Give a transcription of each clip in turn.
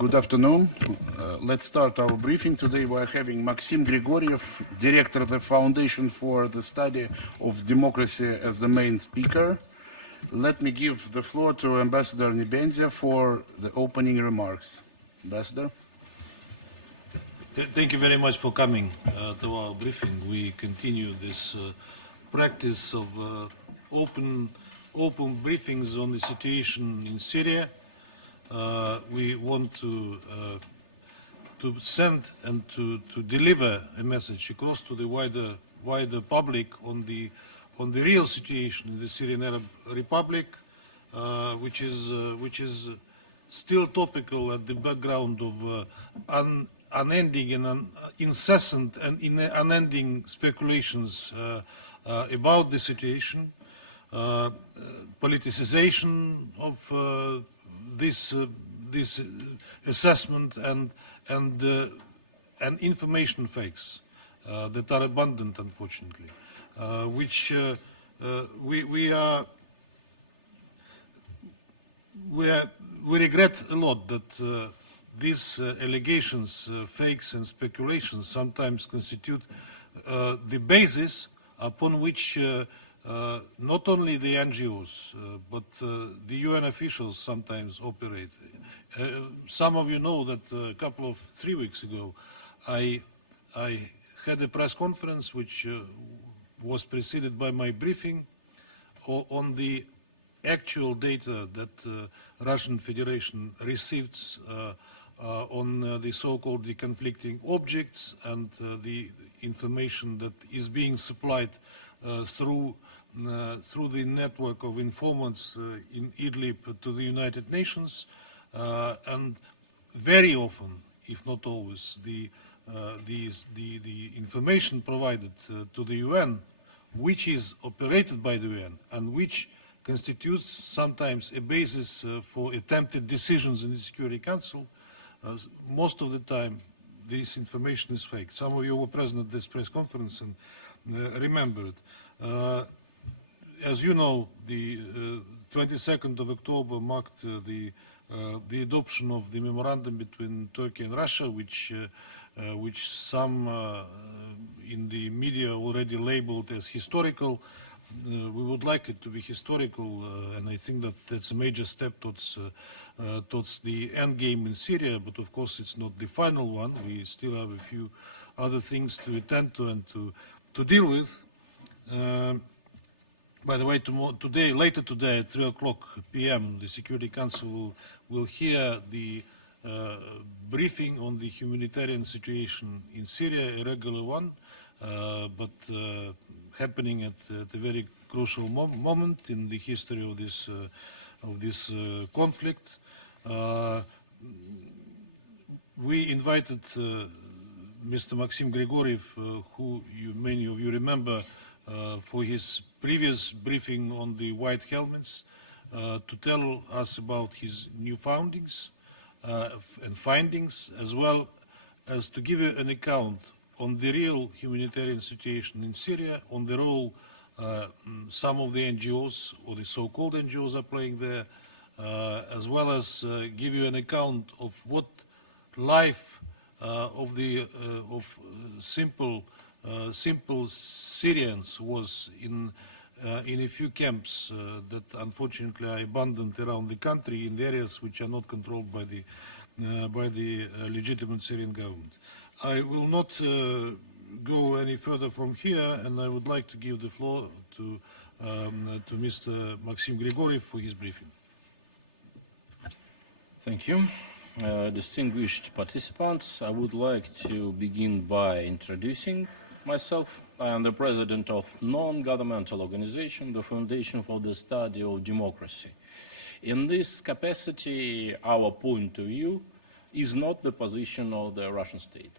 Good afternoon. Let's start our briefing. Today we are having Maxim Grigoriev, Director of the Foundation for the Study of Democracy, as the main speaker. Let me give the floor to Ambassador Nebenzia for the opening remarks. Ambassador. Thank you very much for coming to our briefing. We continue this practice of open briefings on the situation in Syria. We want to send and to deliver a message across to the wider public on the real situation in the Syrian Arab Republic, which is still topical at the background of unending and incessant and unending speculations about the situation, politicization of this assessment and information fakes that are abundant, unfortunately, which we regret a lot that these allegations, fakes and speculations sometimes constitute the basis upon which not only the NGOs, but the UN officials sometimes operate. Some of you know that a couple of 3 weeks ago, I had a press conference which was preceded by my briefing on the actual data that Russian Federation receives on the so-called the conflicting objects and the information that is being supplied through the network of informants in Idlib to the United Nations, and very often, if not always, the information provided to the UN, which is operated by the UN and which constitutes sometimes a basis for attempted decisions in the Security Council, most of the time this information is fake. Some of you were present at this press conference and remember it. As you know, the 22nd of October marked the adoption of the memorandum between Turkey and Russia, which some in the media already labeled as historical. We would like it to be historical, and I think that that's a major step towards the end game in Syria. But of course, it's not the final one. We still have a few other things to attend to and to deal with. By the way, later today at 3 p.m., the Security Council will hear the briefing on the humanitarian situation in Syria, a regular one, but happening at a very crucial moment in the history of this conflict. We invited Mr. Maxim Grigoriev, who many of you remember, for his previous briefing on the white helmets, to tell us about his new foundings and findings, as well as to give an account on the real humanitarian situation in Syria, on the role some of the NGOs or the so-called NGOs are playing there, as well as give you an account of what life of simple Syrians was in a few camps that unfortunately are abundant around the country in the areas which are not controlled by the legitimate Syrian government. I will not go any further from here, and I would like to give the floor to Mr. Maxim Grigoriev for his briefing. Thank you. Distinguished participants, I would like to begin by introducing myself. I am the president of non-governmental organization, the Foundation for the Study of Democracy. In this capacity, our point of view is not the position of the Russian state.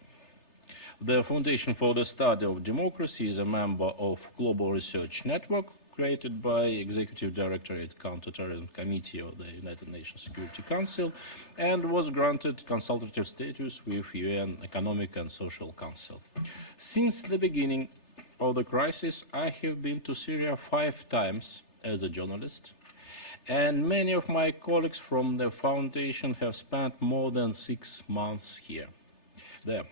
The Foundation for the Study of Democracy is a member of Global Research Network created by Executive Directorate Counterterrorism Committee of the United Nations Security Council and was granted consultative status with UN Economic and Social Council. Since the beginning of the crisis, I have been to Syria 5 times as a journalist, and many of my colleagues from the foundation have spent more than 6 months there.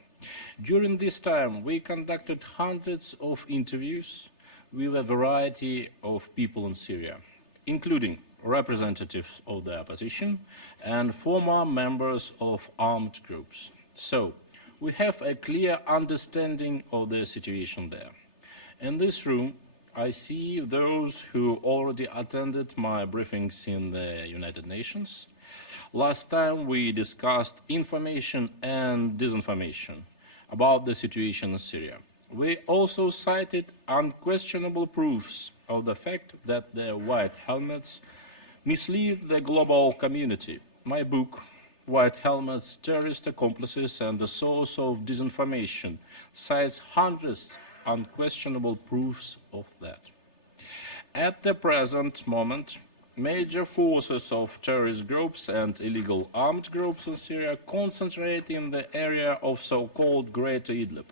During this time, we conducted hundreds of interviews with a variety of people in Syria, including representatives of the opposition and former members of armed groups. So, we have a clear understanding of the situation there. In this room, I see those who already attended my briefings in the United Nations. Last time we discussed information and disinformation about the situation in Syria. We also cited unquestionable proofs of the fact that the White Helmets mislead the global community. My book, White Helmets, Terrorist Accomplices and the Source of Disinformation, cites hundreds of unquestionable proofs of that. At the present moment, major forces of terrorist groups and illegal armed groups in Syria concentrate in the area of so-called Greater Idlib.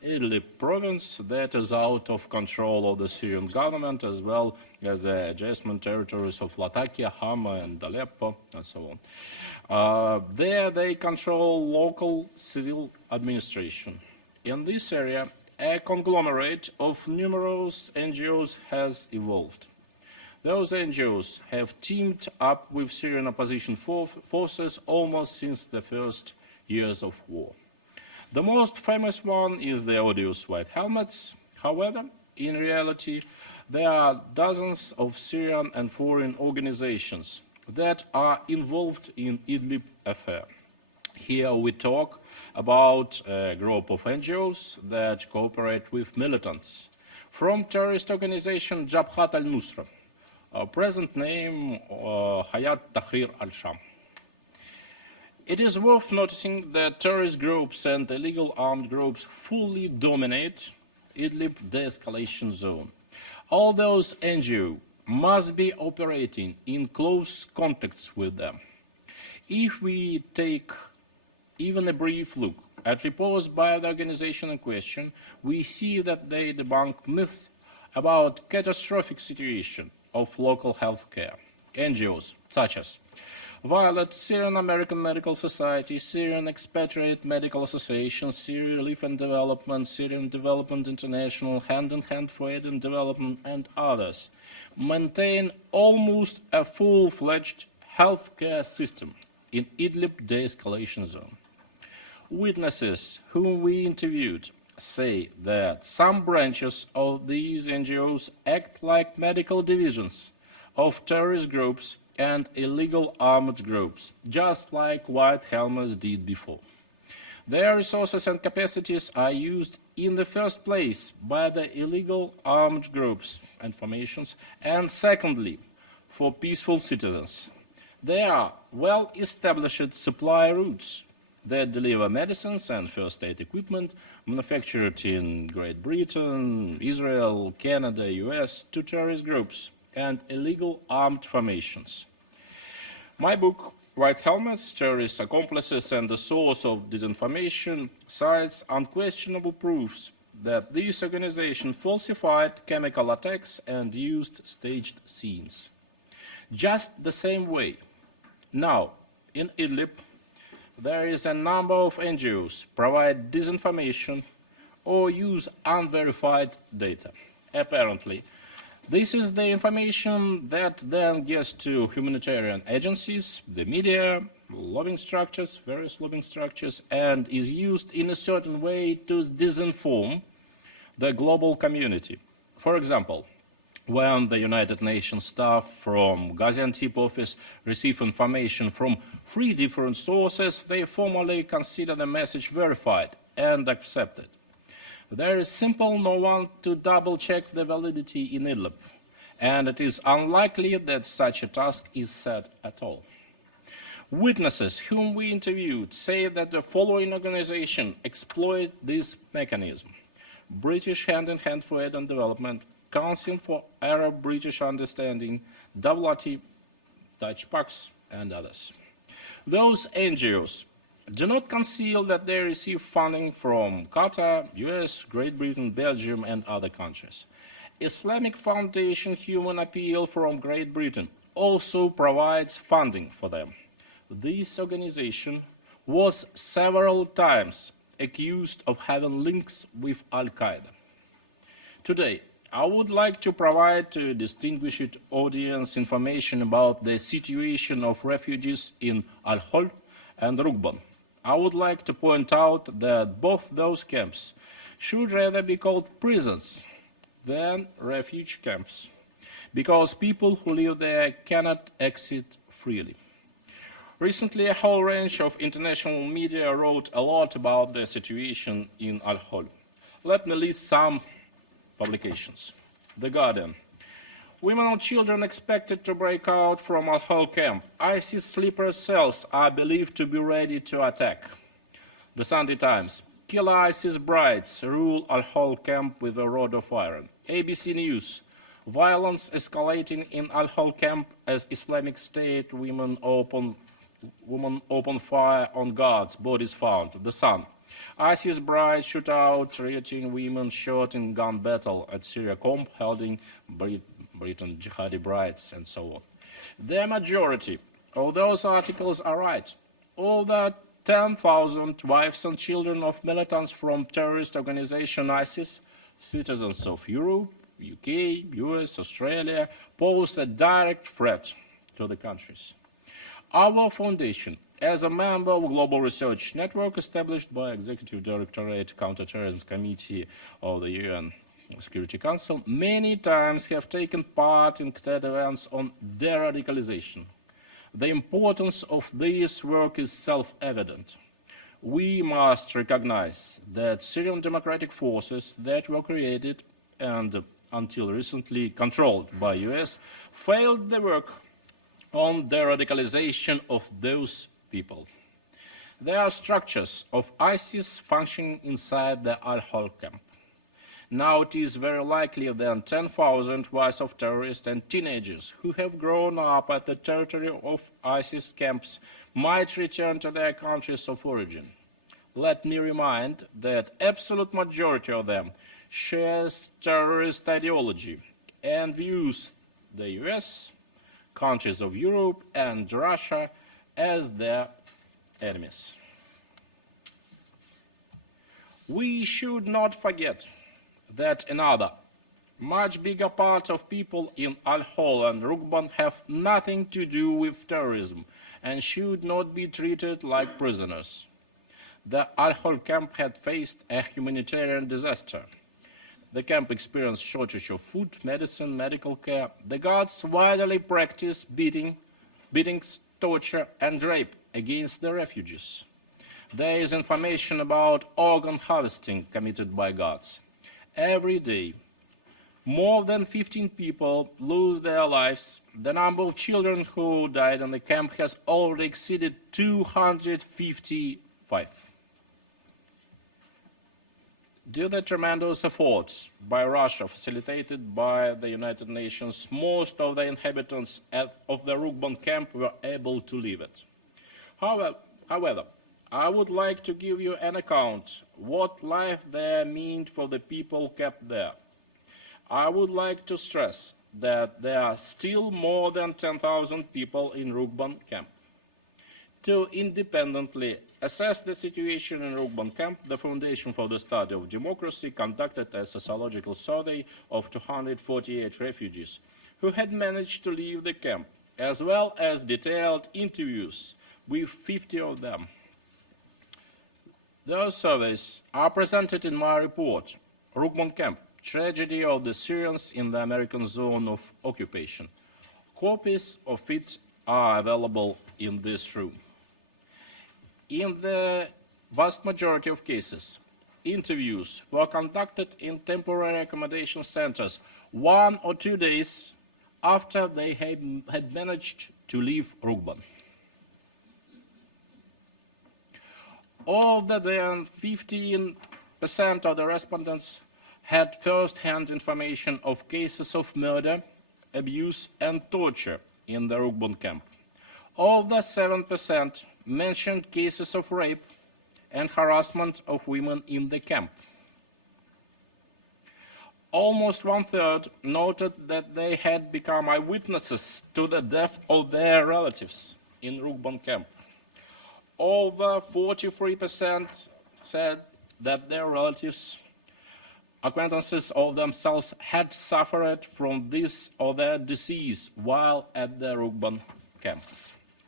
Idlib province that is out of control of the Syrian government, as well as the adjacent territories of Latakia, Hama, and Aleppo, and so on. There they control local civil administration. In this area, a conglomerate of numerous NGOs has evolved. Those NGOs have teamed up with Syrian opposition forces almost since the first years of war. The most famous one is the odious White Helmets. However, in reality, there are dozens of Syrian and foreign organizations that are involved in Idlib affair. Here we talk about a group of NGOs that cooperate with militants from terrorist organization Jabhat al-Nusra, present name Hayat Tahrir al-Sham. It is worth noticing that terrorist groups and illegal armed groups fully dominate Idlib de-escalation zone. All those NGOs must be operating in close contacts with them. If we take even a brief look at reports by the organization in question, we see that they debunk myths about catastrophic situation of local health care. NGOs such as Violet, Syrian American Medical Society, Syrian Expatriate Medical Association, Syria Relief and Development, Syrian Development International, Hand in Hand for Aid and Development, and others, maintain almost a full-fledged healthcare system in Idlib de-escalation zone. Witnesses whom we interviewed say that some branches of these NGOs act like medical divisions of terrorist groups and illegal armed groups, just like White Helmets did before. Their resources and capacities are used in the first place by the illegal armed groups and formations, and secondly, for peaceful citizens. There are well-established supply routes that deliver medicines and first aid equipment manufactured in Great Britain, Israel, Canada, US to terrorist groups and illegal armed formations. My book, White Helmets, Terrorist Accomplices and the Source of Disinformation, cites unquestionable proofs that these organizations falsified chemical attacks and used staged scenes. Just the same way, now, in Idlib, there is a number of NGOs provide disinformation or use unverified data. Apparently, this is the information that then gets to humanitarian agencies, the media, lobbying structures, various lobbying structures, and is used in a certain way to disinform the global community. For example, when the United Nations staff from Gaziantep office receive information from 3 different sources, they formally consider the message verified and accepted. There is simply no one to double-check the validity in Idlib, and it is unlikely that such a task is set at all. Witnesses whom we interviewed say that the following organization exploit this mechanism: British Hand in Hand for Aid and Development, Council for Arab-British Understanding, WLATI, Dutch PAX, and others. Those NGOs do not conceal that they receive funding from Qatar, US, Great Britain, Belgium, and other countries. Islamic Foundation Human Appeal from Great Britain also provides funding for them. This organization was several times accused of having links with Al-Qaeda. Today, I would like to provide to a distinguished audience information about the situation of refugees in Al-Hol and Rukban. I would like to point out that both those camps should rather be called prisons than refuge camps, because people who live there cannot exit freely. Recently, a whole range of international media wrote a lot about the situation in Al-Hol. Let me list some publications. The Guardian. Women and children expected to break out from Al-Hol camp. ISIS sleeper cells are believed to be ready to attack. The Sunday Times. Kill ISIS brides rule Al-Hol camp with a rod of iron. ABC News. Violence escalating in Al-Hol camp as Islamic State women open fire on guards. Bodies found. The Sun. ISIS brides shoot out rioting women shot in gun battle at Syria camp, holding Britain jihadi brides, and so on. The majority of those articles are right. All that 10,000 wives and children of militants from terrorist organization ISIS, citizens of Europe, UK, US, Australia, pose a direct threat to the countries. Our foundation, as a member of a global research network established by Executive Directorate Counterterrorism Committee of the UN Security Council, many times have taken part in CTED events on de-radicalization. The importance of this work is self-evident. We must recognize that Syrian democratic forces that were created and until recently controlled by US failed the work on the radicalization of those people. There are structures of ISIS functioning inside the Al-Hol camp. Now it is very likely that 10,000 wives of terrorists and teenagers who have grown up at the territory of ISIS camps might return to their countries of origin. Let me remind that absolute majority of them shares terrorist ideology and views the US, countries of Europe, and Russia as their enemies. We should not forget that another, much bigger part of people in Al-Hol and Rukban have nothing to do with terrorism and should not be treated like prisoners. The Al-Hol camp had faced a humanitarian disaster. The camp experienced shortage of food, medicine, medical care. The guards widely practiced beatings, torture, and rape against the refugees. There is information about organ harvesting committed by guards. Every day, more than 15 people lose their lives. The number of children who died in the camp has already exceeded 255. Due to the tremendous efforts by Russia, facilitated by the United Nations, most of the inhabitants of the Rukban camp were able to leave it. However, I would like to give you an account what life there meant for the people kept there. I would like to stress that there are still more than 10,000 people in Rukban camp. To independently assess the situation in Rukban camp, the Foundation for the Study of Democracy conducted a sociological survey of 248 refugees who had managed to leave the camp, as well as detailed interviews with 50 of them. Those surveys are presented in my report, Rukban Camp, Tragedy of the Syrians in the American Zone of Occupation. Copies of it are available in this room. In the vast majority of cases, interviews were conducted in temporary accommodation centers 1 or 2 days after they had managed to leave Rukban. Of the then 15% of the respondents had first-hand information of cases of murder, abuse, and torture in the Rukban camp. Of the 7% mentioned cases of rape and harassment of women in the camp. Almost one-third noted that they had become eyewitnesses to the death of their relatives in Rugban camp. Over 43% said that their relatives, acquaintances of themselves, had suffered from this or that disease while at the Rugban camp.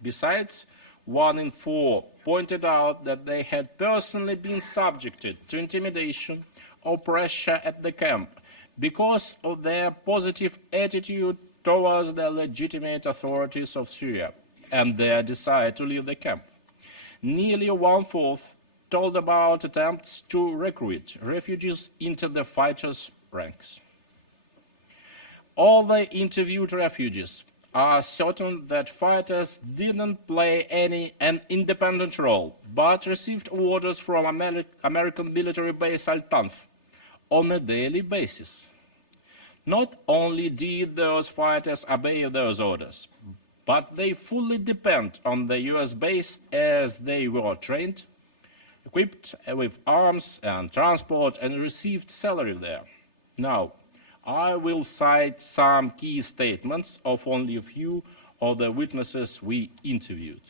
Besides, 1 in 4 pointed out that they had personally been subjected to intimidation or pressure at the camp because of their positive attitude towards the legitimate authorities of Syria and their desire to leave the camp. Nearly 1/4 told about attempts to recruit refugees into the fighters' ranks. All the interviewed refugees are certain that fighters didn't play an independent role, but received orders from American military base Al-Tanf on a daily basis. Not only did those fighters obey those orders, but they fully depend on the US base as they were trained, equipped with arms and transport, and received salary there. Now, I will cite some key statements of only a few of the witnesses we interviewed.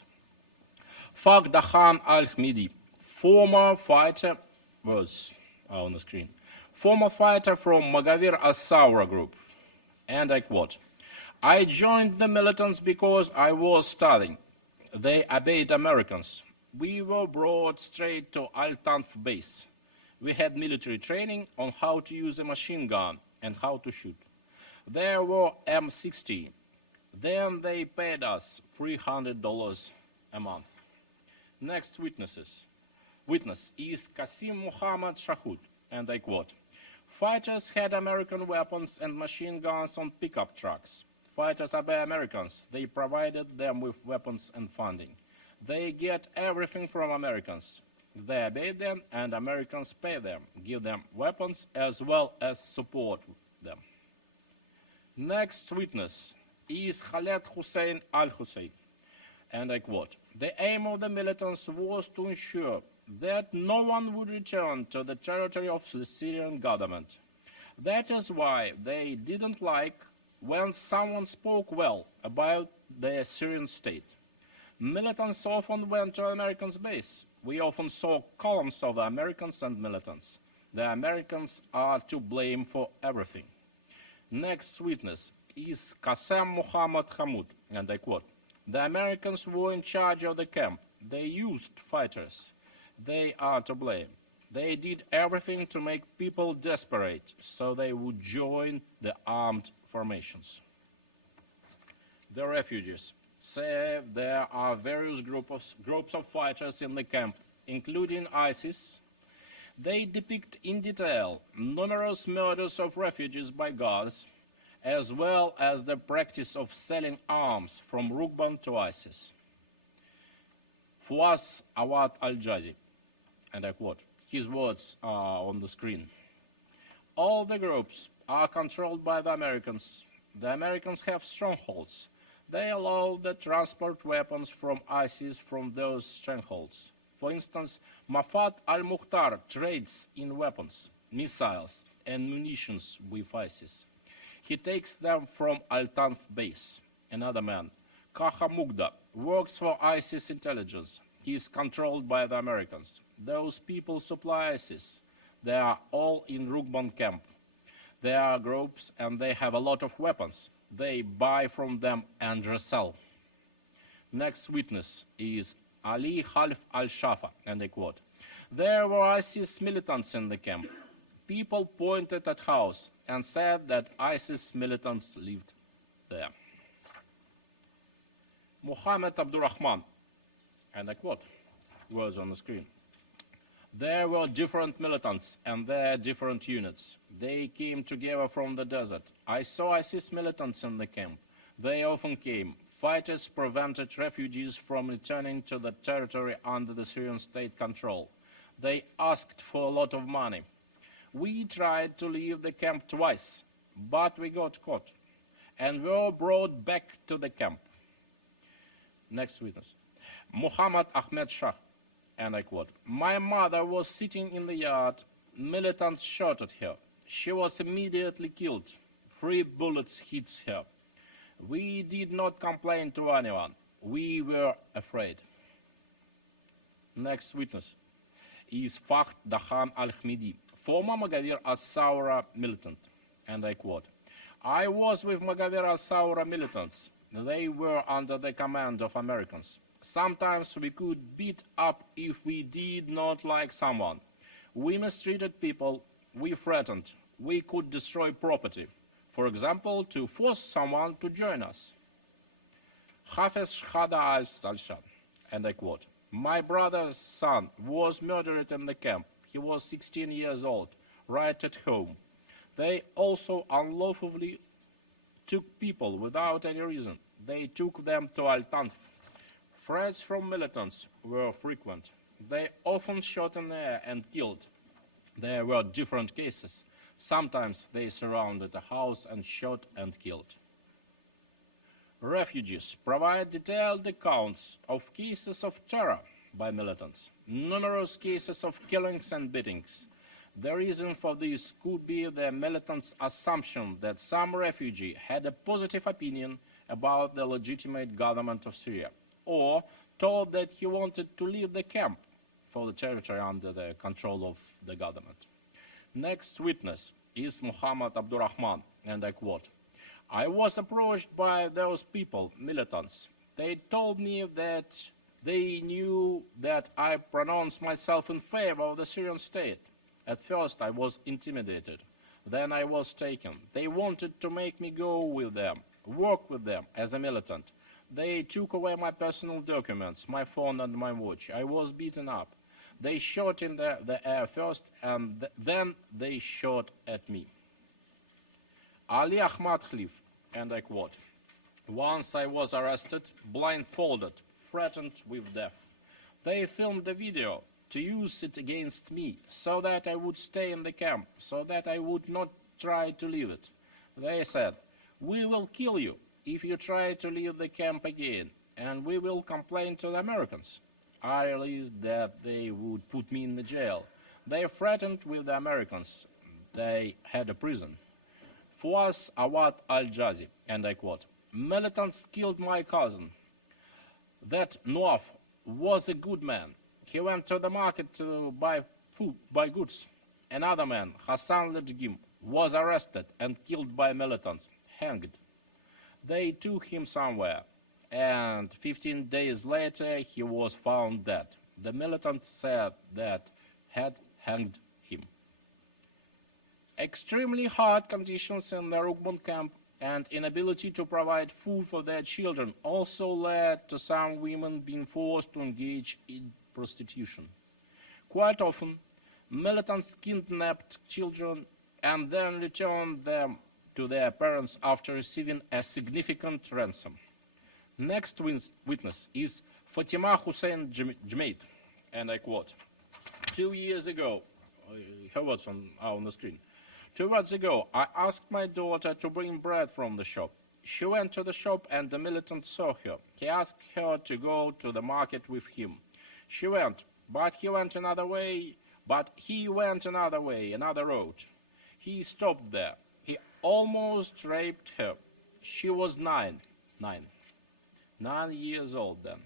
Fakdahan Al-Hmidi, former fighter, was on the screen, former fighter from Magavir As-Sawra group, and I quote, "I joined the militants because I was studying. They obeyed Americans. We were brought straight to Al-Tanf base. We had military training on how to use a machine gun and how to shoot. There were M16. Then they paid us $300 a month." Next witness is Qasim Muhammad Shahud, and I quote, "Fighters had American weapons and machine guns on pickup trucks. Fighters obey Americans. They provided them with weapons and funding. They get everything from Americans. They obey them, and Americans pay them, give them weapons, as well as support them." Next witness is Khaled Hussein Al-Hussein, and I quote, "The aim of the militants was to ensure that no one would return to the territory of the Syrian government. That is why they didn't like when someone spoke well about the Syrian state. Militants often went to Americans' base. We often saw columns of Americans and militants. The Americans are to blame for everything." Next witness is Qasem Muhammad Hamoud, and I quote, "The Americans were in charge of the camp. They used fighters. They are to blame. They did everything to make people desperate so they would join the armed formations." The refugees say there are various groups of fighters in the camp, including ISIS. They depict in detail numerous murders of refugees by guards, as well as the practice of selling arms from Rugban to ISIS. Fawaz Awad Al-Jazi, and I quote, his words are on the screen. "All the groups are controlled by the Americans. The Americans have strongholds. They allow the transport weapons from ISIS from those strongholds. For instance, Mafat al-Mukhtar trades in weapons, missiles, and munitions with ISIS. He takes them from Al-Tanf base. Another man, Kaha Mugda, works for ISIS intelligence. He is controlled by the Americans. Those people supply ISIS. They are all in Rugban camp. They are groups and they have a lot of weapons. They buy from them and resell." Next witness is Ali Khalif al-Shafa, and I quote, "There were ISIS militants in the camp. People pointed at house and said that ISIS militants lived there." Muhammad Abdurrahman, and I quote, words on the screen, "There were different militants and their different units. They came together from the desert. I saw ISIS militants in the camp. They often came. Fighters prevented refugees from returning to the territory under the Syrian state control. They asked for a lot of money. We tried to leave the camp twice, but we got caught and were brought back to the camp." Next witness, Muhammad Ahmed Shah, and I quote, "My mother was sitting in the yard. Militants shot at her. She was immediately killed. 3 bullets hit her. We did not complain to anyone. We were afraid. Next witness is Fahd Dahan Al-Hmidi, former Magavir al-Sawra militant. And I quote, I was with Magavir al-Sawra militants. They were under the command of Americans. Sometimes we could beat up if we did not like someone. We mistreated people, we threatened, we could destroy property. For example, to force someone to join us. Hafez Shahada al-Salshan, and I quote, my brother's son was murdered in the camp. He was 16 years old, right at home. They also unlawfully took people without any reason. They took them to Al-Tanf. Threats from militants were frequent. They often shot in the air and killed. There were different cases. Sometimes they surrounded a house and shot and killed. Refugees provide detailed accounts of cases of terror by militants, numerous cases of killings and beatings. The reason for this could be the militants' assumption that some refugee had a positive opinion about the legitimate government of Syria, or told that he wanted to leave the camp for the territory under the control of the government. Next witness is Muhammad Abdurrahman, and I quote, I was approached by those people, militants. They told me that they knew that I pronounced myself in favor of the Syrian state. At first I was intimidated. Then I was taken. They wanted to make me go with them, work with them as a militant. They took away my personal documents, my phone and my watch. I was beaten up. They shot in the air first, and then they shot at me. Ali Ahmad Khalif, and I quote, once I was arrested, blindfolded, threatened with death. They filmed the video to use it against me, so that I would stay in the camp, so that I would not try to leave it. They said, we will kill you if you try to leave the camp again, and we will complain to the Americans. I realized that they would put me in the jail. They threatened with the Americans. They had a prison. Fawaz Awad al-Jazi, and I quote, militants killed my cousin. That Noaf was a good man. He went to the market to buy food, buy goods. Another man, Hassan Ledjim, was arrested and killed by militants, hanged. They took him somewhere, and 15 days later he was found dead. The militants said that had hanged him. Extremely hard conditions in the Rukban camp and inability to provide food for their children also led to some women being forced to engage in prostitution. Quite often, militants kidnapped children and then returned them to their parents after receiving a significant ransom. Next witness is Fatima Hussein Jmeid, and I quote, 2 years ago, her words on the screen. 2 months ago, I asked my daughter to bring bread from the shop. She went to the shop and the militant saw her. He asked her to go to the market with him. She went, but he went another way, another road. He stopped there. He almost raped her. She was 9 years old then.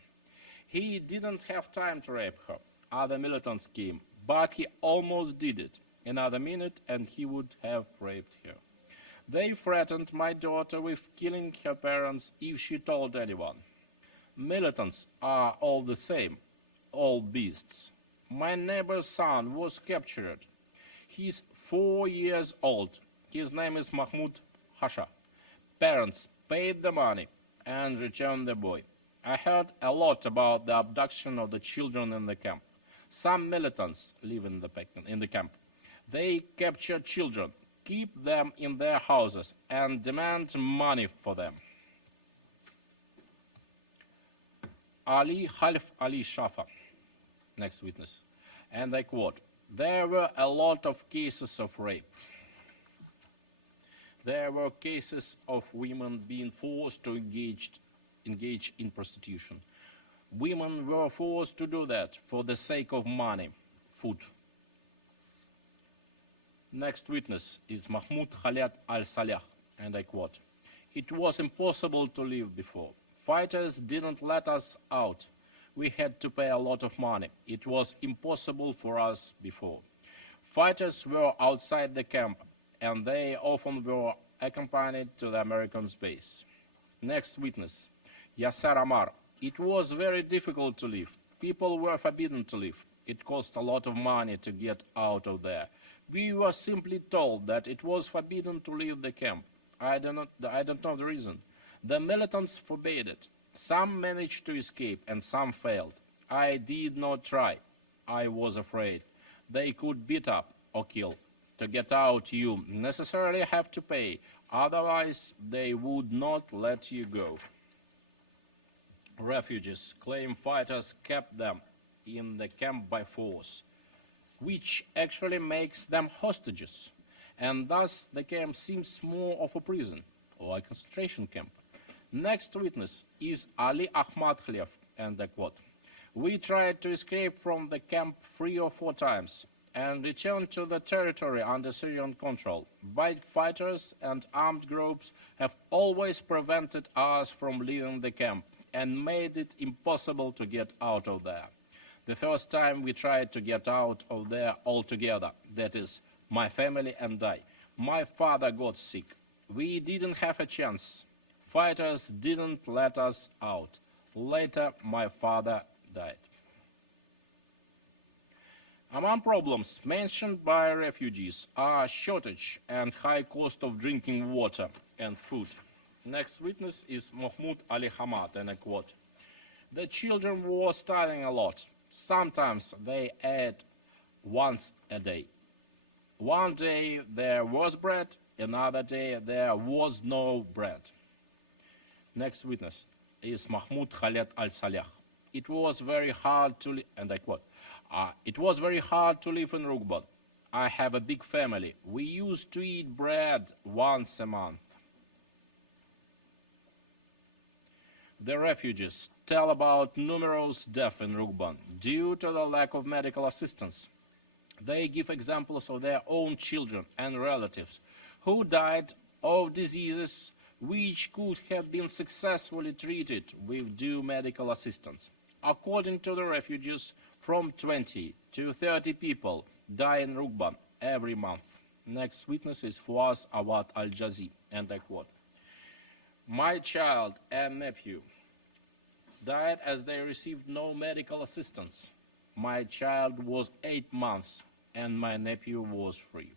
He didn't have time to rape her. Other militants came, but he almost did it. Another minute and he would have raped her. They threatened my daughter with killing her parents if she told anyone. Militants are all the same, all beasts. My neighbor's son was captured. He's 4 years old. His name is Mahmoud Hasha. Parents paid the money and returned the boy. I heard a lot about the abduction of the children in the camp. Some militants live in the camp. They capture children, keep them in their houses, and demand money for them. Ali Khalif Ali Shafa, next witness, and I quote, there were a lot of cases of rape. There were cases of women being forced to engage in prostitution. Women were forced to do that for the sake of money, food. Next witness is Mahmoud Khaled al-Saleh, and I quote, "It was impossible to live before. Fighters didn't let us out. We had to pay a lot of money. It was impossible for us before. Fighters were outside the camp, and they often were accompanied to the Americans' base." Next witness, Yasser Amar. "It was very difficult to live. People were forbidden to live. It cost a lot of money to get out of there. We were simply told that it was forbidden to leave the camp. I don't know the reason. The militants forbade it. Some managed to escape and some failed. I did not try. I was afraid. They could beat up or kill. To get out, you necessarily have to pay. Otherwise, they would not let you go." Refugees claim fighters kept them in the camp by force, which actually makes them hostages, and thus the camp seems more of a prison or a concentration camp. Next witness is Ali Ahmad Khlev, and I quote, "We tried to escape from the camp 3 or 4 times and returned to the territory under Syrian control, but fighters and armed groups have always prevented us from leaving the camp and made it impossible to get out of there. The first time we tried to get out of there altogether, that is, my family and I, my father got sick. We didn't have a chance. Fighters didn't let us out. Later, my father died." Among problems mentioned by refugees are shortage and high cost of drinking water and food. Next witness is Mahmoud Ali Hamad, and I quote, "The children were starving a lot. Sometimes they ate once a day. One day there was bread, another day there was no bread." Next witness is Mahmoud Khaled al-Saleh. "It was very hard to live," and I quote, "It was very hard to live in Rugban. I have a big family. We used to eat bread once a month." The refugees tell about numerous deaths in Rugban due to the lack of medical assistance. They give examples of their own children and relatives who died of diseases which could have been successfully treated with due medical assistance. According to the refugees, from 20 to 30 people die in Rugban every month. Next witness is Fouaz Awad Al-Jazi, and I quote, "My child and nephew died as they received no medical assistance. My child was 8 months and my nephew was 3.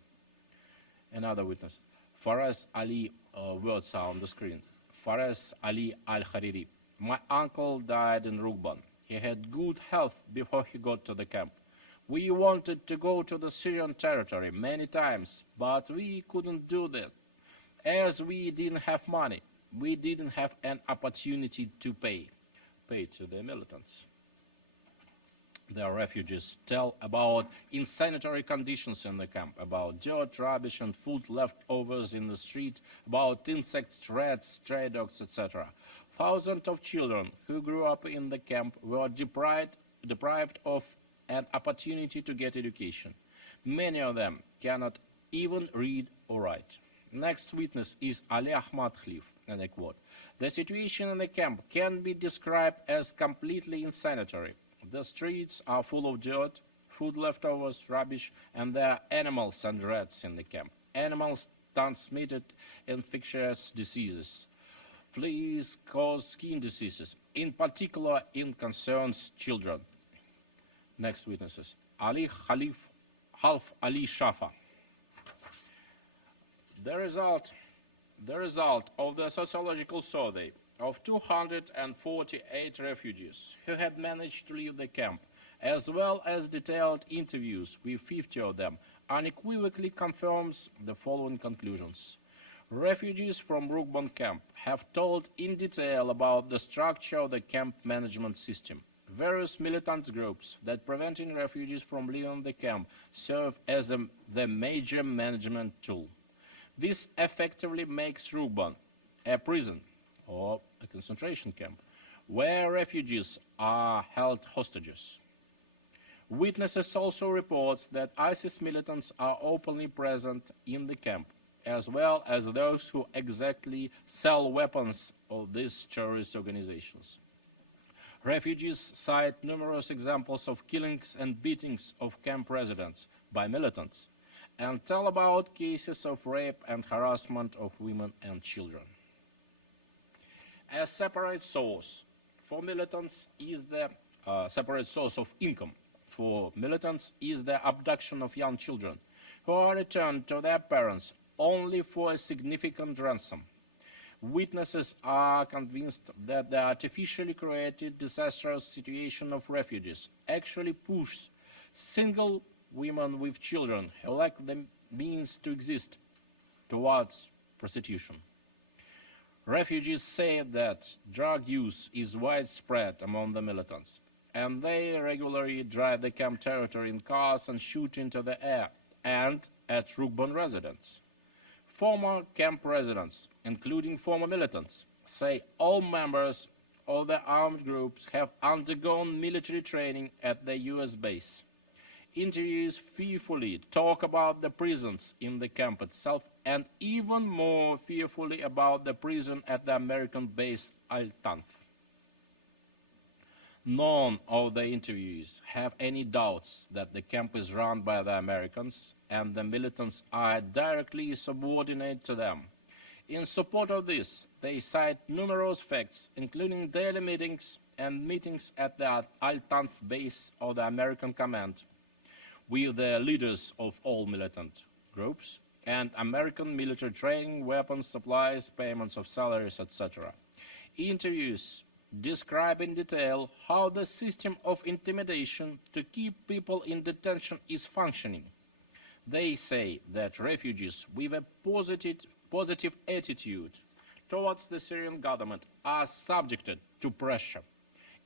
Another witness, Faraz Ali, words are on the screen. Faraz Ali Al-Hariri. "My uncle died in Rugban. He had good health before he got to the camp. We wanted to go to the Syrian territory many times, but we couldn't do that. As we didn't have money, we didn't have an opportunity to pay to the militants." The refugees tell about insanitary conditions in the camp, about dirt, rubbish, and food leftovers in the street, about insects, rats, stray dogs, etc. Thousands of children who grew up in the camp were deprived of an opportunity to get education. Many of them cannot even read or write. Next witness is Ali Ahmad Khlev, and I quote, "The situation in the camp can be described as completely insanitary. The streets are full of dirt, food leftovers, rubbish, and there are animals and rats in the camp. Animals transmitted infectious diseases. Fleas cause skin diseases. In particular, it concerns children." Next witnesses, Ali Khalif Half Ali Shafa. The result of the sociological survey of 248 refugees who had managed to leave the camp, as well as detailed interviews with 50 of them, unequivocally confirms the following conclusions. Refugees from Rugban camp have told in detail about the structure of the camp management system. Various militant groups that preventing refugees from leaving the camp serve as the major management tool. This effectively makes Rugban a prison or a concentration camp where refugees are held hostages. Witnesses also report that ISIS militants are openly present in the camp, as well as those who exactly sell weapons of these terrorist organizations. Refugees cite numerous examples of killings and beatings of camp residents by militants, and tell about cases of rape and harassment of women and children. A separate source for militants is the separate source of income for militants is the abduction of young children who are returned to their parents only for a significant ransom. Witnesses are convinced that the artificially created disastrous situation of refugees actually pushes single women with children who lack the means to exist towards prostitution. Refugees say that drug use is widespread among the militants, and they regularly drive the camp territory in cars and shoot into the air and at Rukban residents. Former camp residents, including former militants, say all members of the armed groups have undergone military training at the US base. Interviews fearfully talk about the prisons in the camp itself and even more fearfully about the prison at the American base Al-Tanf. None of the interviewees have any doubts that the camp is run by the Americans and the militants are directly subordinate to them. In support of this, they cite numerous facts, including daily meetings and meetings at the Al-Tanf base of the American command with the leaders of all militant groups and American military training, weapons, supplies, payments of salaries, etc. Interviews describe in detail how the system of intimidation to keep people in detention is functioning. They say that refugees with a positive attitude towards the Syrian government are subjected to pressure,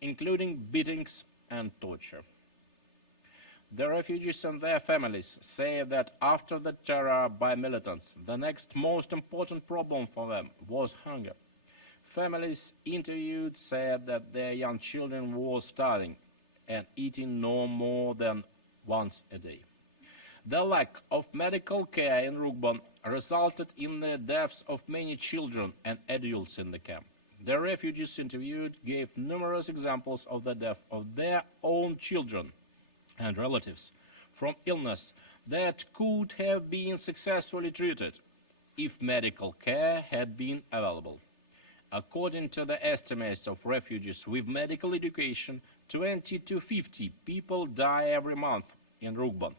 including beatings and torture. The refugees and their families say that after the terror by militants, the next most important problem for them was hunger. Families interviewed said that their young children were starving and eating no more than once a day. The lack of medical care in Rukban resulted in the deaths of many children and adults in the camp. The refugees interviewed gave numerous examples of the death of their own children and relatives from illness that could have been successfully treated if medical care had been available. According to the estimates of refugees with medical education, 20 to 50 people die every month in Rukban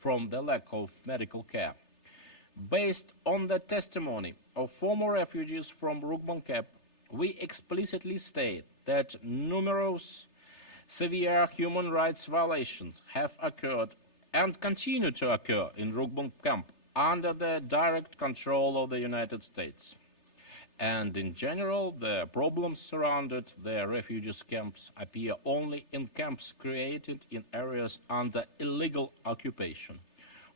from the lack of medical care. Based on the testimony of former refugees from Rukban camp, we explicitly state that numerous severe human rights violations have occurred and continue to occur in Rukban camp under the direct control of the United States. And in general, the problems surrounding the refugees camps appear only in camps created in areas under illegal occupation.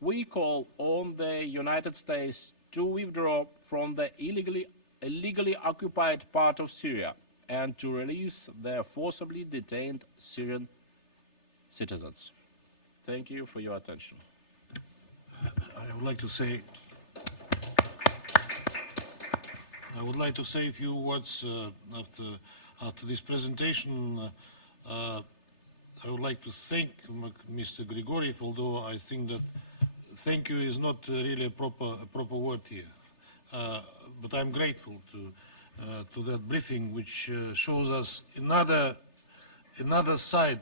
We call on the United States to withdraw from the illegally occupied part of Syria and to release the forcibly detained Syrian citizens. Thank you for your attention. I would like to say a few words after this presentation. I would like to thank Mr. Grigoriev, although I think that thank you is not really a proper word here. But I'm grateful to that briefing, which shows us another side,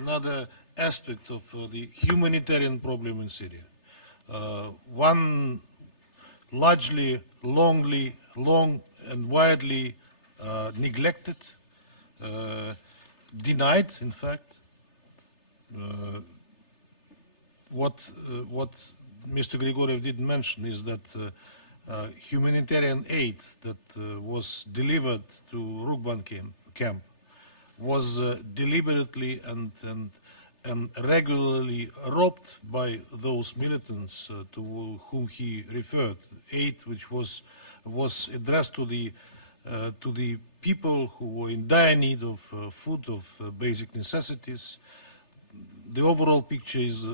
another aspect of the humanitarian problem in Syria. One largely, long and widely neglected, denied, in fact. What Mr. Grigoriev didn't mention is that humanitarian aid that was delivered to Rukban camp was deliberately and regularly robbed by those militants to whom he referred. Aid which was addressed to the people who were in dire need of food, of basic necessities, the overall picture is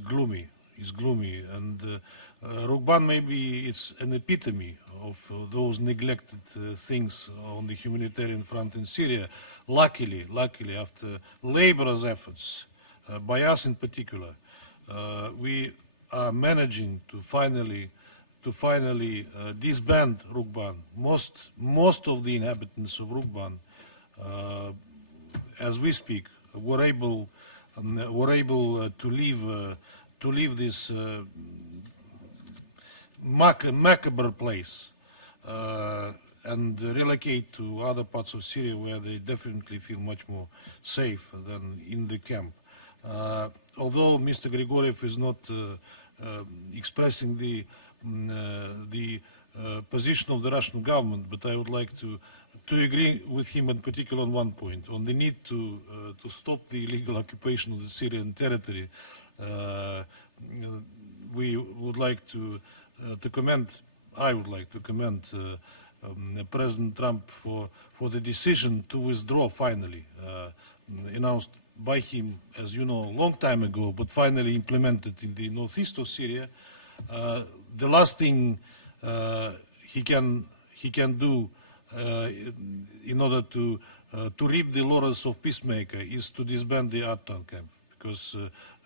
gloomy, and Rukban maybe it's an epitome of those neglected things on the humanitarian front in Syria. Luckily, after laborious efforts by us in particular, we are managing to finally disband Rukban. Most of the inhabitants of Rukban, as we speak, were able to leave this macabre place and relocate to other parts of Syria where they definitely feel much more safe than in the camp. Although Mr. Grigoriev is not expressing the position of the Russian government, but I would like to agree with him in particular on one point, on the need to stop the illegal occupation of the Syrian territory. We would like to commend, I would like to commend President Trump for the decision to withdraw finally, announced by him, as you know, a long time ago, but finally implemented in the northeast of Syria. The last thing he can do in order to reap the laurels of peacemaker is to disband the Attan camp, because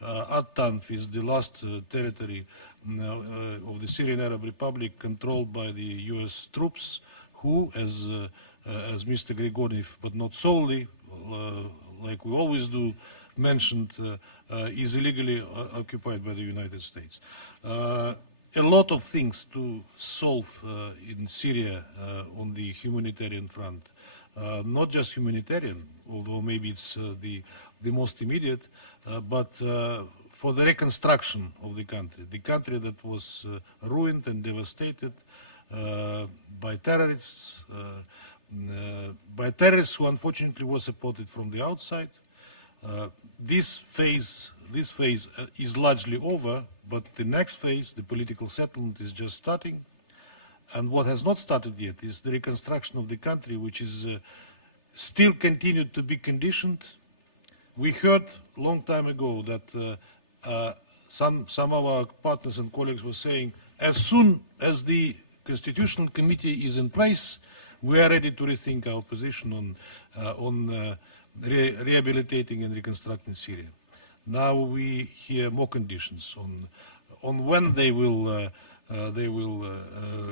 Attan is the last territory of the Syrian Arab Republic controlled by the U.S. troops, who, as Mr. Grigoriev, but not solely, like we always do, mentioned, is illegally occupied by the United States. A lot of things to solve in Syria on the humanitarian front. Not just humanitarian, although maybe it's the most immediate, but for the reconstruction of the country that was ruined and devastated by terrorists, who unfortunately were supported from the outside. This phase is largely over, but the next phase, the political settlement, is just starting. And what has not started yet is the reconstruction of the country, which is still continued to be conditioned. We heard a long time ago that some of our partners and colleagues were saying, as soon as the Constitutional Committee is in place, we are ready to rethink our position on rehabilitating and reconstructing Syria. Now we hear more conditions on when they will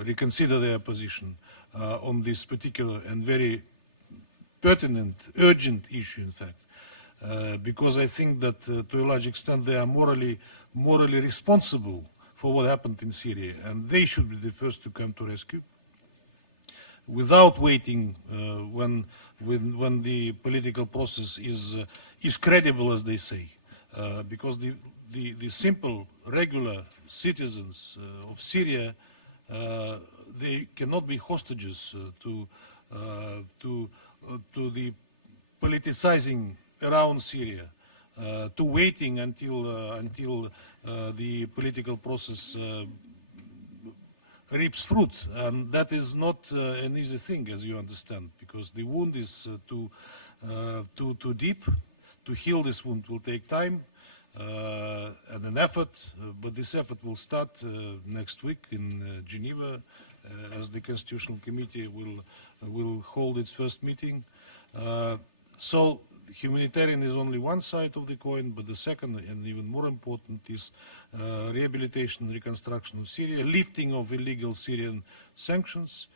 reconsider their position on this particular and very pertinent, urgent issue, in fact, because I think that to a large extent they are morally responsible for what happened in Syria, and they should be the first to come to rescue, without waiting when the political process is credible, as they say, because the simple, regular citizens of Syria, they cannot be hostages to the politicizing around Syria, to waiting until the political process reaps fruit, and that is not an easy thing, as you understand, because the wound is too deep. To heal this wound will take time and an effort, but this effort will start next week in Geneva, as the Constitutional Committee will hold its first meeting. So humanitarian is only one side of the coin, but the second and even more important is rehabilitation and reconstruction of Syria, lifting of illegal Syrian sanctions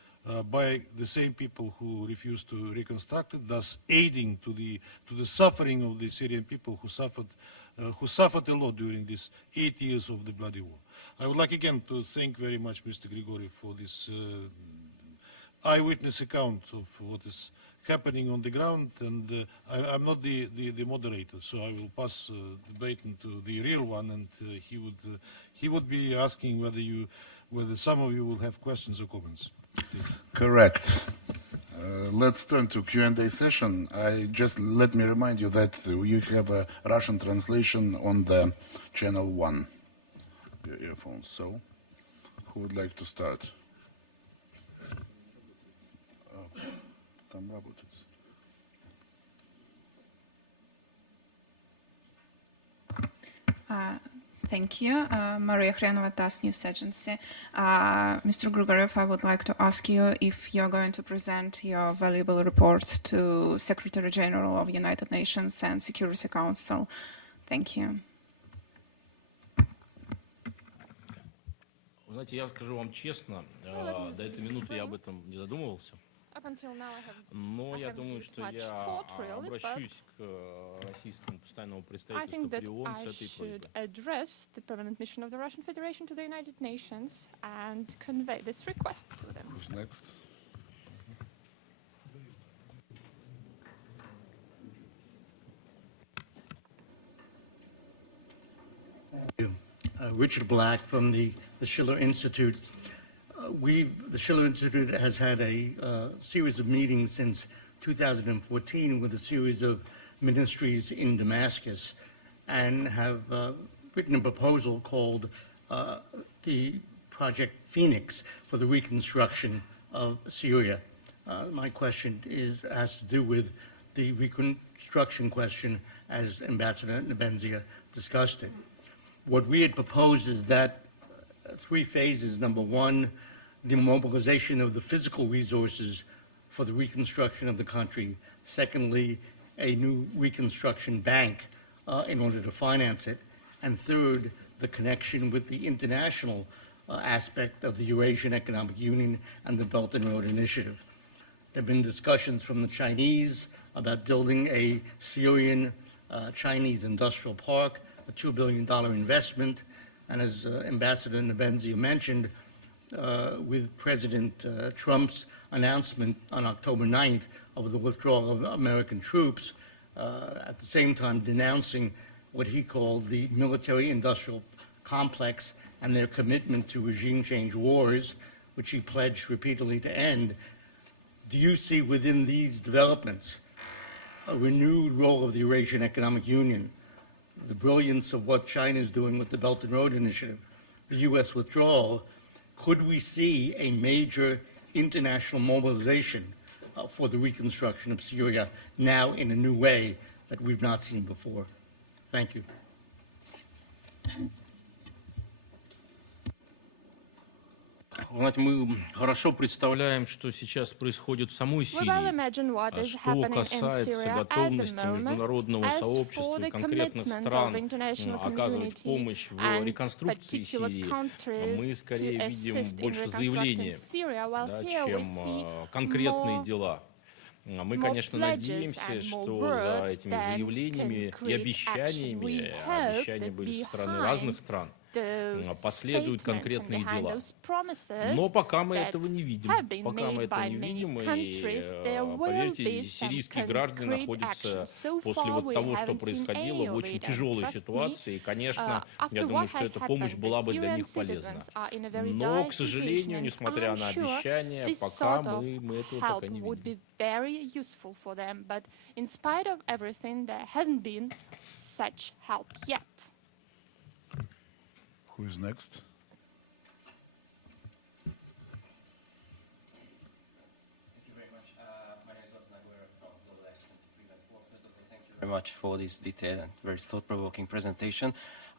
by the same people who refuse to reconstruct it, thus aiding to the suffering of the Syrian people who suffered a lot during these 8 years of the bloody war. I would like again to thank very much Mr. Grigoriev for this eyewitness account of what is happening on the ground, and I'm not the moderator, so I will pass the baton to the real one, and he would be asking whether some of you will have questions or comments. Correct. Let's turn to Q&A session. Let me remind you that you have a Russian translation on the channel 1, your earphones. So, who would like to start? Там работает. Thank you. Maria Khrianova, TASS News Agency. Mr. Grigoriev, I would like to ask you if you're going to present your valuable report to Secretary General of United Nations and Security Council. Thank you. Вы знаете, я скажу вам честно, до этой минуты я об этом не задумывался. Но я думаю, что я обращусь к российскому постоянному представительству при ООН с этой просьбой. Address the permanent mission of the Russian Federation to the United Nations and convey this request to them. Who's next? Richard Black from the Schiller Institute. The Schiller Institute has had a series of meetings since 2014 with a series of ministries in Damascus and have written a proposal called the Project Phoenix for the reconstruction of Syria. My question has to do with the reconstruction question as Ambassador Nebenzia discussed it. What we had proposed is that 3 phases. Number 1, the mobilization of the physical resources for the reconstruction of the country. Secondly, a new reconstruction bank in order to finance it. And third, the connection with the international aspect of the Eurasian Economic Union and the Belt and Road Initiative. There have been discussions from the Chinese about building a Syrian Chinese industrial park, a $2 billion investment. And as Ambassador Nebenzia mentioned, with President Trump's announcement on October 9th of the withdrawal of American troops, at the same time denouncing what he called the military-industrial complex and their commitment to regime change wars, which he pledged repeatedly to end. Do you see within these developments a renewed role of the Eurasian Economic Union, the brilliance of what China is doing with the Belt and Road Initiative, the U.S. withdrawal? Could we see a major international mobilization for the reconstruction of Syria now in a new way that we've not seen before? Thank you. Знаете, мы хорошо представляем, что сейчас происходит в самой Сирии. Что касается готовности международного сообщества и конкретных стран оказывать помощь в реконструкции Сирии, мы скорее видим больше заявления, чем конкретные дела. Мы, конечно, надеемся, что за этими заявлениями и обещаниями, обещания были со стороны разных стран, последуют конкретные дела. Но пока мы этого не видим. Пока мы этого не видим, и, поверьте, сирийские граждане находятся после вот того, что происходило, в очень тяжелой ситуации. И, конечно, я думаю, что эта помощь была бы для них полезна. Но, к сожалению, несмотря на обещания, пока мы этого пока не видим. Very useful for them, but in spite of everything, there hasn't been such help yet. Who is next? Thank you very much. My name is from Global Action Prevent War. First of all, thank you very much for this detailed and very thought-provoking presentation.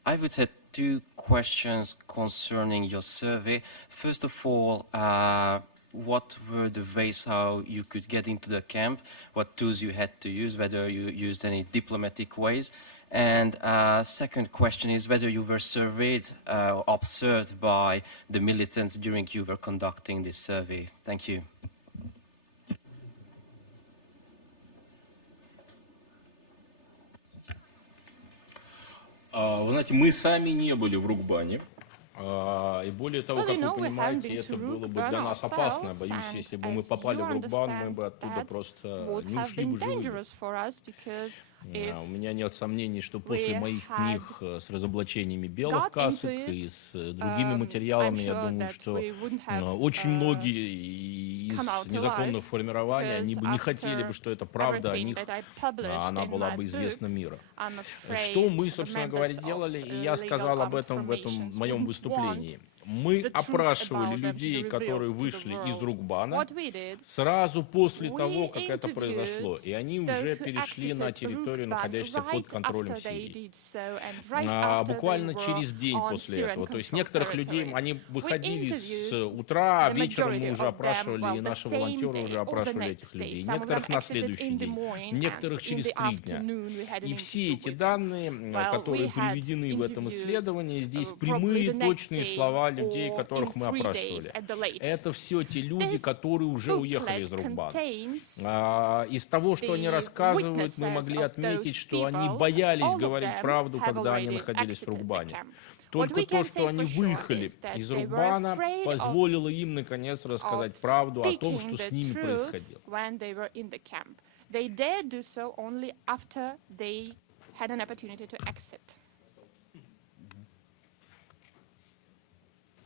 I would have 2 questions concerning your survey. First of all, what were the ways how you could get into the camp, what tools you had to use, whether you used any diplomatic ways. And second question is whether you were surveyed or observed by the militants during you were conducting this survey. Thank you. Вы знаете, мы сами не были в Рукбане. И более того, как вы понимаете, это было бы для нас опасно. Боюсь, если бы мы попали в Рукбан, мы бы оттуда просто не ушли бы живыми. У меня нет сомнений, что после моих книг с разоблачениями белых касок и с другими материалами, я думаю, что очень многие из незаконных формирований, они бы не хотели бы, что эта правда о них, она была бы известна миру. Что мы, собственно говоря, делали, и я сказал об этом в этом моем выступлении. Мы the truth опрашивали about them to be людей, которые revealed to the вышли из world. Рукбана, What we did, сразу после we того, как это interviewed произошло, и они those уже who перешли на exited территорию, Rukban находящуюся под right контролем after they Сирии. did so and right after they Буквально were через день on после этого. То есть Syrian-controlled некоторых людей, territories. они We выходили с interviewed утра, а the вечером мы majority уже of them, опрашивали, well, и the наши same волонтеры day уже or the опрашивали next этих day. людей. Some of them Некоторых на exited следующий in the день, morning, некоторых and in через the 3 дня. afternoon we had an И все interview эти with them. данные, Well, которые we had приведены в этом interviews, исследовании, здесь probably прямые the next точные day слова людей, or которых in мы 3 days опрашивали. at the latest. Это все те люди, This которые уже уехали из booklet Рукбана. contains Из того, что они the рассказывают, мы witnesses могли of отметить, those что они people. боялись All of говорить them правду, have когда они already находились в exited the Рукбане. camp. Только What we то, can что say они for sure выехали is that из they were Рукбана, afraid позволило им, наконец, рассказать правду о том, speaking что с the ними truth происходило. when they were in the camp. They dared do so only after they had an opportunity to exit.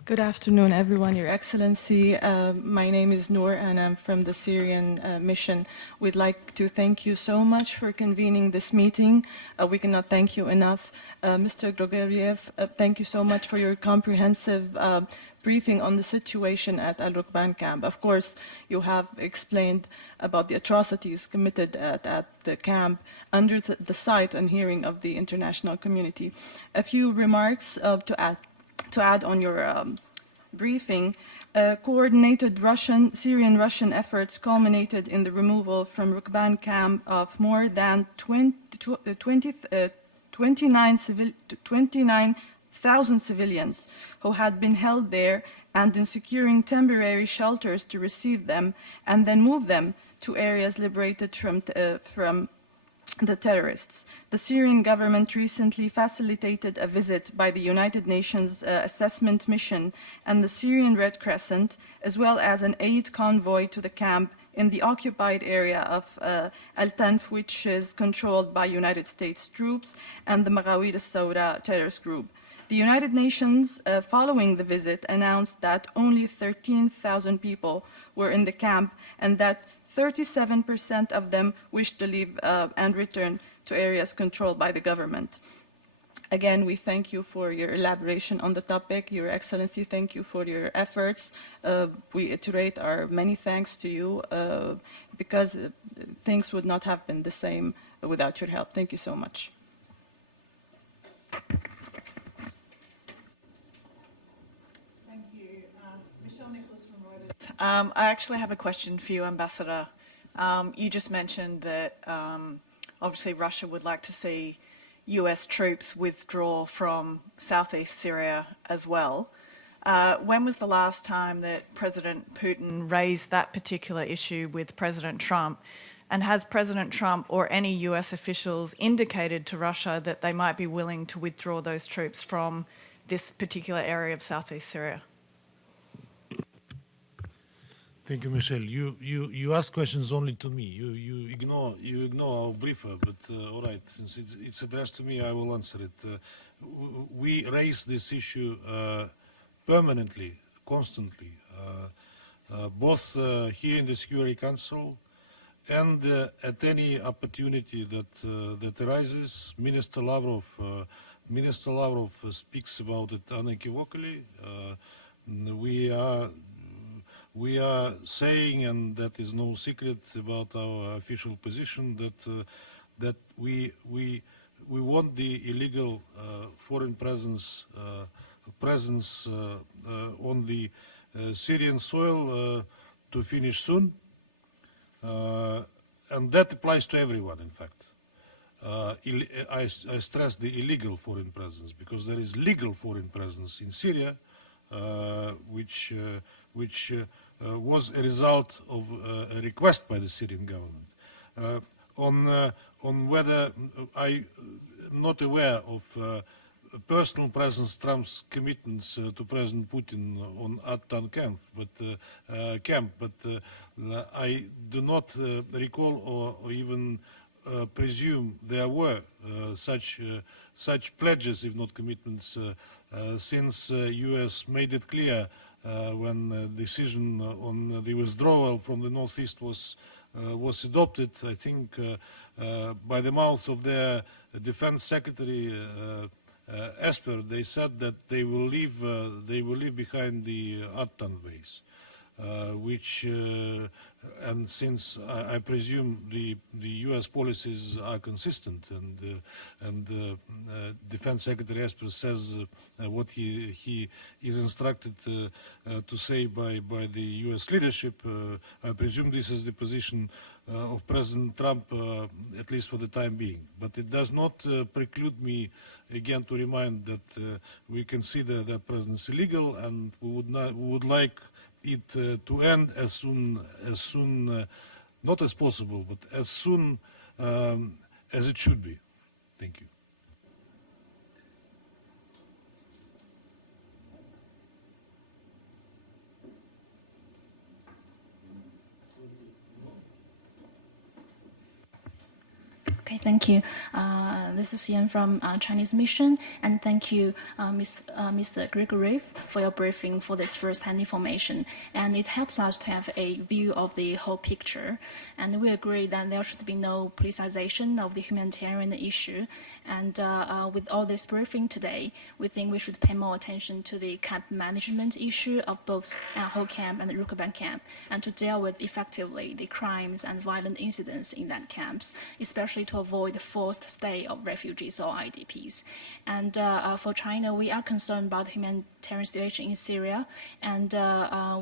Good afternoon, everyone, Your Excellency. My name is Noor, and I'm from the Syrian mission. We'd like to thank you so much for convening this meeting. We cannot thank you enough. Mr. Grigoriev, thank you so much for your comprehensive briefing on the situation at Al-Rukban camp. Of course, you have explained about the atrocities committed at the camp under the sight and hearing of the international community. A few remarks to add on your briefing. Coordinated Syrian-Russian efforts culminated in the removal from Rukban camp of more than 29,000 civilians who had been held there, and in securing temporary shelters to receive them and then move them to areas liberated from the terrorists. The Syrian government recently facilitated a visit by the United Nations Assessment Mission and the Syrian Red Crescent, as well as an aid convoy to the camp in the occupied area of Al-Tanf, which is controlled by United States troops, and the Maghawir al-Sawra terrorist group. The United Nations, following the visit, announced that only 13,000 people were in the camp and that 37% of them wish to leave and return to areas controlled by the government. Again, we thank you for your elaboration on the topic. Your Excellency, thank you for your efforts. We iterate our many thanks to you because things would not have been the same without your help. Thank you so much. I actually have a question for you, Ambassador. You just mentioned that obviously Russia would like to see US troops withdraw from southeast Syria as well. When was the last time that President Putin raised that particular issue with President Trump? And has President Trump or any US officials indicated to Russia that they might be willing to withdraw those troops from this particular area of southeast Syria? Thank you, Michelle. You ask questions only to me. You ignore our briefer, but all right, since it's addressed to me, I will answer it. We raise this issue permanently, constantly, both here in the Security Council and at any opportunity that arises. Minister Lavrov speaks about it unequivocally. We are saying, and that is no secret about our official position, that we want the illegal foreign presence on the Syrian soil to finish soon, and that applies to everyone. In fact, I stress the illegal foreign presence because there is legal foreign presence in Syria, which was a result of a request by the Syrian government. On whether I'm not aware of personal President Trump's commitments to President Putin on At-Tan camp, but I do not recall or even presume there were such pledges, if not commitments, since U.S. made it clear when the decision on the withdrawal from the northeast was adopted, I think, by the mouth of their defense secretary Esper, they said that they will leave behind the Artan base, which, and since I presume the U.S. policies are consistent, and Defense Secretary Esper says what he is instructed to say by the U.S. leadership, I presume this is the position of President Trump, at least for the time being. But it does not preclude me, again, to remind that we consider that presidency illegal, and we would like it to end as soon, not as possible, but as soon as it should be. Thank you. Okay, thank you. This is Yan from Chinese Mission, and thank you, Mr. Grigoriev, for your briefing for this first-hand information. And it helps us to have a view of the whole picture. And we agree that there should be no politicization of the humanitarian issue. And with all this briefing today, we think we should pay more attention to the camp management issue of both Ho camp and the Rukaban camp, and to deal with effectively the crimes and violent incidents in that camps, especially to avoid the forced stay of refugees or IDPs. And for China, we are concerned about the humanitarian situation in Syria, and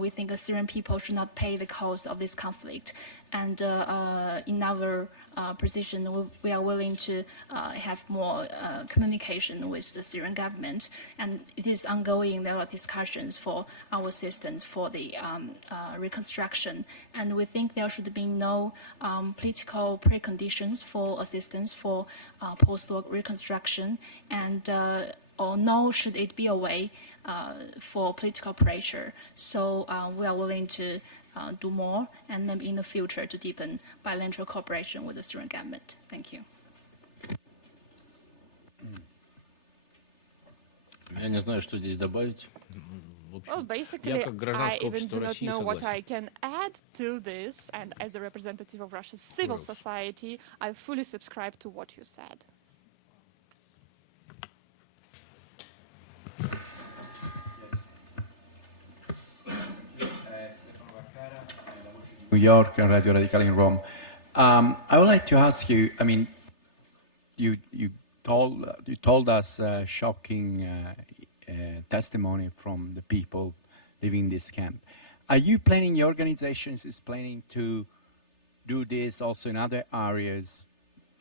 we think the Syrian people should not pay the cost of this conflict. And in our position, we are willing to have more communication with the Syrian government, and it is ongoing. There are discussions for our assistance for the reconstruction, and we think there should be no political preconditions for assistance for post-war reconstruction, and or nor should it be a way for political pressure. So we are willing to do more, and maybe in the future to deepen bilateral cooperation with the Syrian government. Thank you. Я не знаю, что здесь добавить. В общем, Well, basically, я как I гражданское even общество do not России know what I согласен. can add to this, and as a representative of Russia's civil Пожалуйста. society, I fully subscribe to what you said. New York and Radio Radicale in Rome. I would like to ask you, I mean, you told us shocking testimony from the people living in this camp. Are you planning, your organization is planning to do this also in other areas,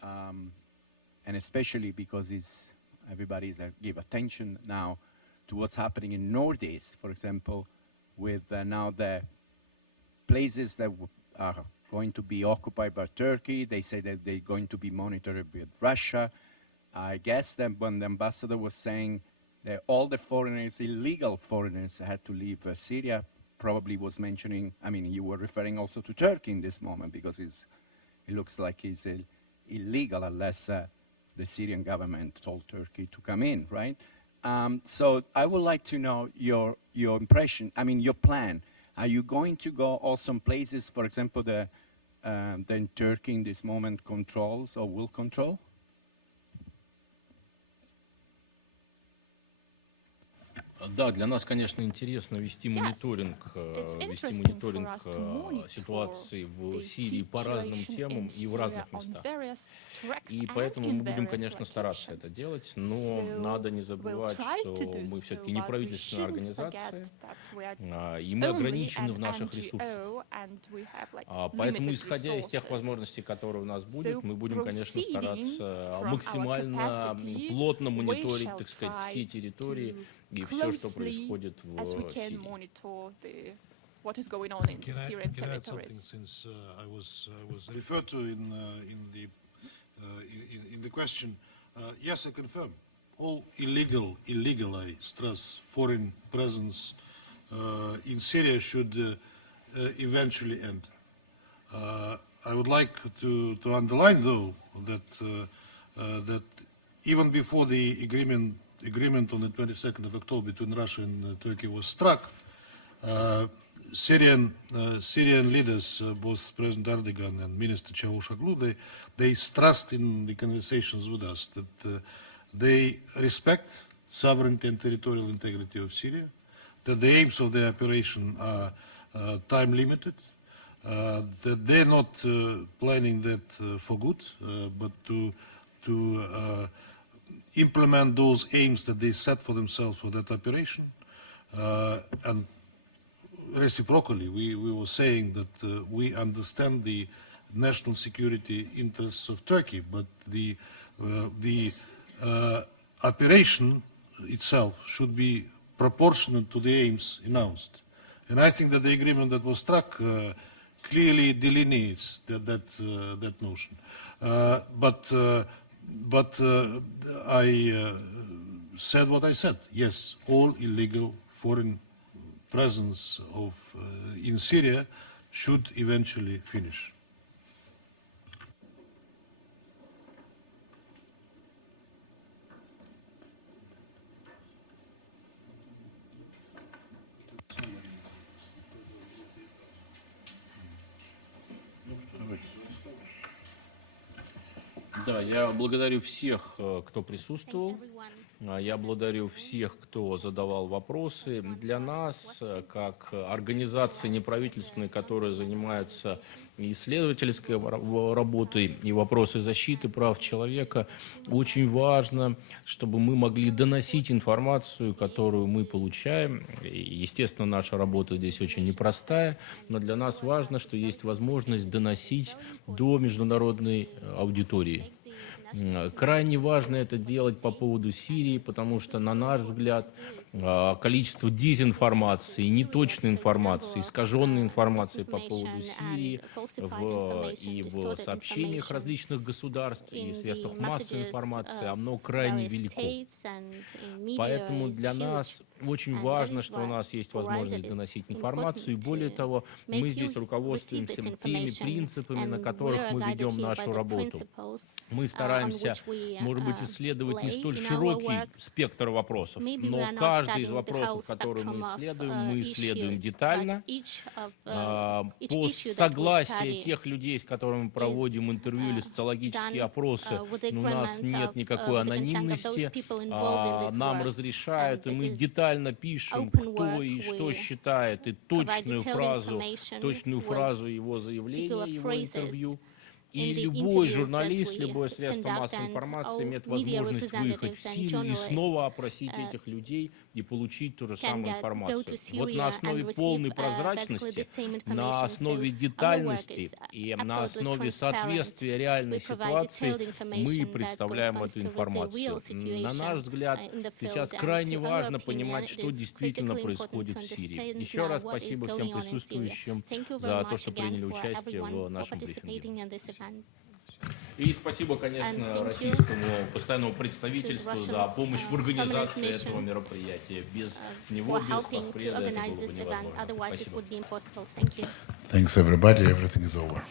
and especially because everybody is give attention now to what's happening in Northeast, for example, with now the places that are going to be occupied by Turkey. They say that they're going to be monitored with Russia. I guess that when the ambassador was saying that all the foreigners, illegal foreigners, had to leave Syria, probably was mentioning, I mean, you were referring also to Turkey in this moment, because it looks like it's illegal unless the Syrian government told Turkey to come in, right? So I would like to know your impression, I mean, your plan. Are you going to go also in places, for example, that Turkey in this moment controls or will control? Да, для нас, конечно, интересно вести мониторинг ситуации в Сирии по разным темам и в разных местах. И поэтому мы будем, конечно, стараться это делать, но надо не забывать, что мы все-таки не правительственная организация, и мы ограничены в наших ресурсах. Поэтому, исходя из тех возможностей, которые у нас будут, мы будем, конечно, стараться максимально плотно мониторить, так сказать, все территории и все, что происходит в Сирии. What is going on in Syrian Can I add something, territories? since I was referred to in the question? Yes, I confirm. All illegal, I stress, foreign presence in Syria should eventually end. I would like to underline, though, that even before the agreement on the 22nd of October between Russia and Turkey was struck, Syrian leaders, both President Erdogan and Minister Çavuşoğlu, they stressed in the conversations with us that they respect sovereignty and territorial integrity of Syria, that the aims of the operation are time limited, that they're not planning that for good, but to implement those aims that they set for themselves for that operation. And reciprocally, we were saying that we understand the national security interests of Turkey, but the operation itself should be proportionate to the aims announced. And I think that the agreement that was struck clearly delineates that notion. But I said what I said. Yes, all illegal foreign presence in Syria should eventually finish. Да, я благодарю всех, кто присутствовал. Я благодарю всех, кто задавал вопросы. Для нас, как организации неправительственной, которая занимается исследовательской работой и вопросы защиты прав человека, очень важно, чтобы мы могли доносить информацию, которую мы получаем. И, естественно, наша работа здесь очень непростая, но для нас важно, что есть возможность доносить до международной аудитории. Крайне важно это делать по поводу Сирии, потому что, на наш взгляд, количество дезинформации, неточной информации, искаженной информации по поводу Сирии и в сообщениях различных государств и средствах массовой информации, оно крайне велико. Поэтому для нас очень важно, что у нас есть возможность доносить информацию, и более того, мы здесь руководствуемся теми принципами, на которых мы ведем нашу работу. Мы стараемся, может быть, исследовать не столь широкий спектр вопросов, но каждый из вопросов, которые мы исследуем детально, по согласию тех людей, с которыми мы проводим интервью или социологические опросы, у нас нет никакой анонимности, нам разрешают, и мы детально пишем, кто и что считает, и точную фразу его заявления, его интервью. И любой журналист, любое средство массовой информации имеет возможность выехать в Сирию и снова опросить этих людей и получить ту же самую информацию. Вот на основе полной прозрачности, на основе детальности и на основе соответствия реальной ситуации мы представляем эту информацию. На наш взгляд, сейчас крайне важно понимать, что действительно происходит в Сирии. Еще раз спасибо всем присутствующим за то, что приняли участие в нашем брифинге. И спасибо, конечно, российскому постоянному представительству за помощь в организации этого мероприятия. Без него, без поспреда это было бы невозможно. Спасибо. Thanks everybody, everything is over.